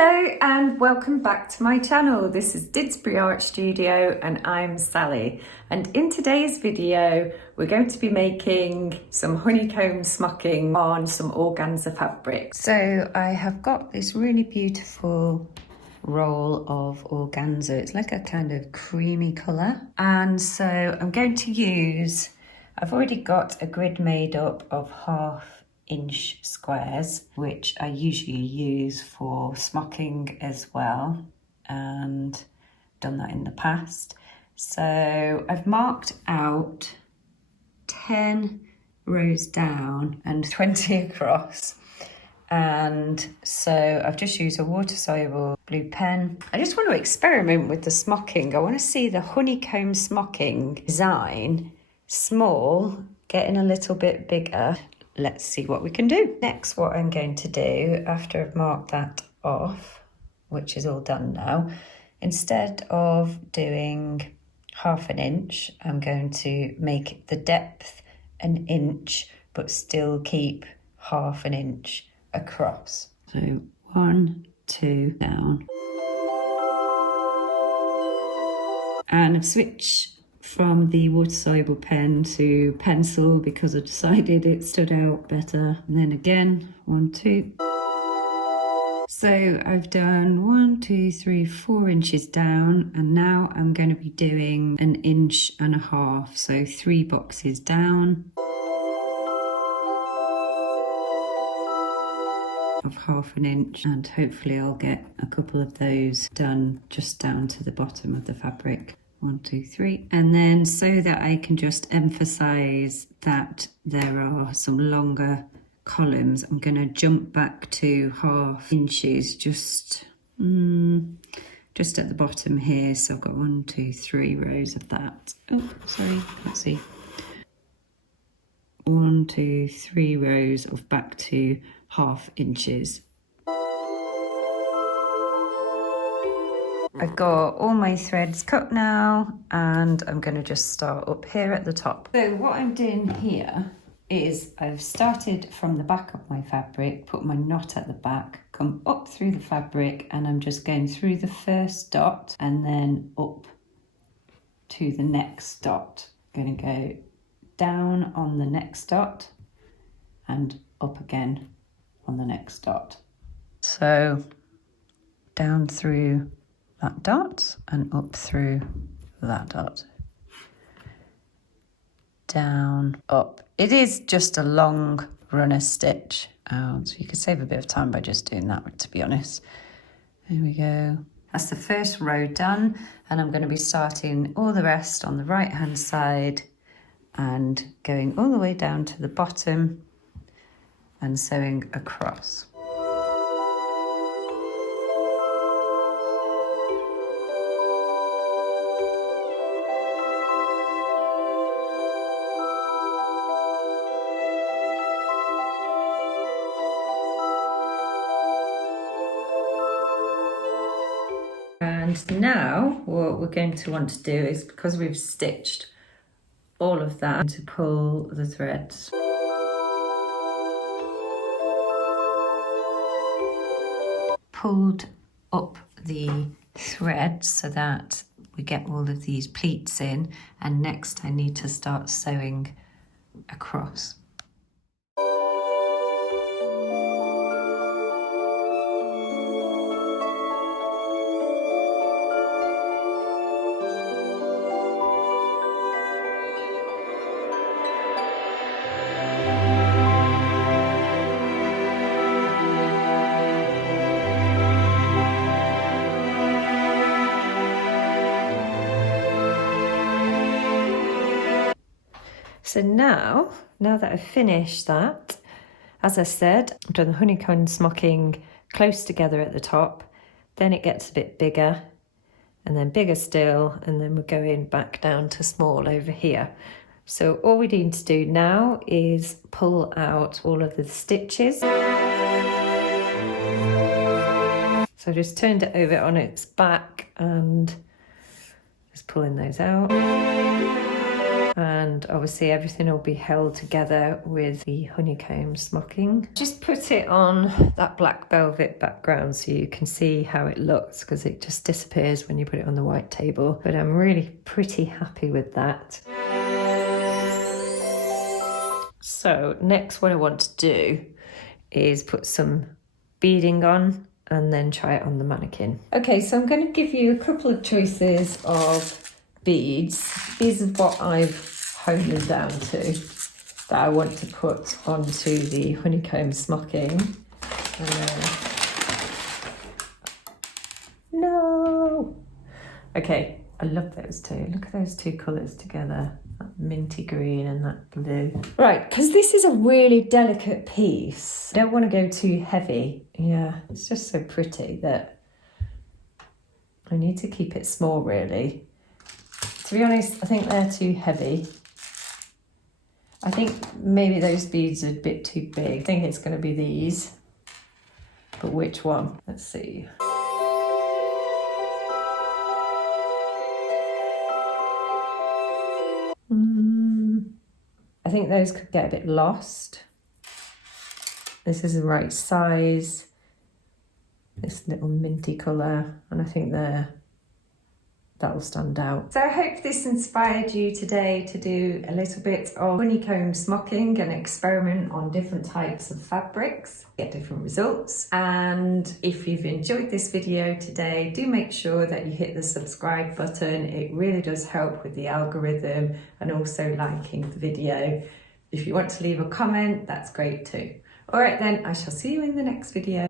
Hello and welcome back to my channel. This is Didsbury Art Studio and I'm Sally, and in today's video we're going to be making some honeycomb smocking on some organza fabric. So I have got this really beautiful roll of organza. It's like a kind of creamy colour, and so I'm going to use, I've already got a grid made up of 1/2-inch squares, which I usually use for smocking as well, and done that in the past. So I've marked out 10 rows down and 20 across, and so I've just used a water-soluble blue pen. I just want to experiment with the smocking. I want to see the honeycomb smocking design, small, getting a little bit bigger. Let's see what we can do. Next, what I'm going to do after I've marked that off, which is all done now, instead of doing 1/2 inch, I'm going to make the depth 1 inch, but still keep 1/2 inch across. So 1, 2 down. And I've switched from the water-soluble pen to pencil because I decided it stood out better. And then again, 1, 2. So I've done 1, 2, 3, 4 inches down, and now I'm going to be doing 1.5 inches, so 3 boxes down of 1/2 inch, and hopefully I'll get a couple of those done just down to the bottom of the fabric. 1, 2, 3. And then so that I can just emphasize that there are some longer columns, I'm going to jump back to 1/2 inches just at the bottom here. So I've got 1, 2, 3 rows of that. Oh, sorry, let's see. 1, 2, 3 rows of back to 1/2 inches. I've got all my threads cut now, and I'm going to just start up here at the top. So what I'm doing here is I've started from the back of my fabric, put my knot at the back, come up through the fabric, and I'm just going through the first dot and then up to the next dot. I'm going to go down on the next dot and up again on the next dot. So down through that dot and up through that dot. Down, up. It is just a long runner stitch, so you could save a bit of time by just doing that, to be honest. There we go. That's the first row done, and I'm going to be starting all the rest on the right hand side and going all the way down to the bottom and sewing across. And now what we're going to want to do is, because we've stitched all of that, to pull the threads. Pulled up the thread so that we get all of these pleats in, and next I need to start sewing across. So now that I've finished that, as I said, I've done the honeycomb smocking close together at the top, then it gets a bit bigger, and then bigger still, and then we're going back down to small over here. So all we need to do now is pull out all of the stitches. So I just turned it over on its back and just pulling those out. and obviously everything will be held together with the honeycomb smocking. Just put it on that black velvet background so you can see how it looks, because it just disappears when you put it on the white table. But I'm really pretty happy with that. So next, what I want to do is put some beading on and then try it on the mannequin. Okay, so I'm going to give you a couple of choices of beads. These are what I've honed them down to that I want to put onto the honeycomb smocking. No! Okay, I love those two. Look at those two colours together. That minty green and that blue. Right, because this is a really delicate piece. I don't want to go too heavy. Yeah, it's just so pretty that I need to keep it small, really. To be honest, I think they're too heavy. I think maybe those beads are a bit too big. I think it's going to be these. But which one? Let's see. I think those could get a bit lost. This is the right size. This little minty colour, and I think that'll stand out. So I hope this inspired you today to do a little bit of honeycomb smocking and experiment on different types of fabrics, get different results. And if you've enjoyed this video today, do make sure that you hit the subscribe button. It really does help with the algorithm, and also liking the video. If you want to leave a comment, that's great too. All right then, I shall see you in the next video.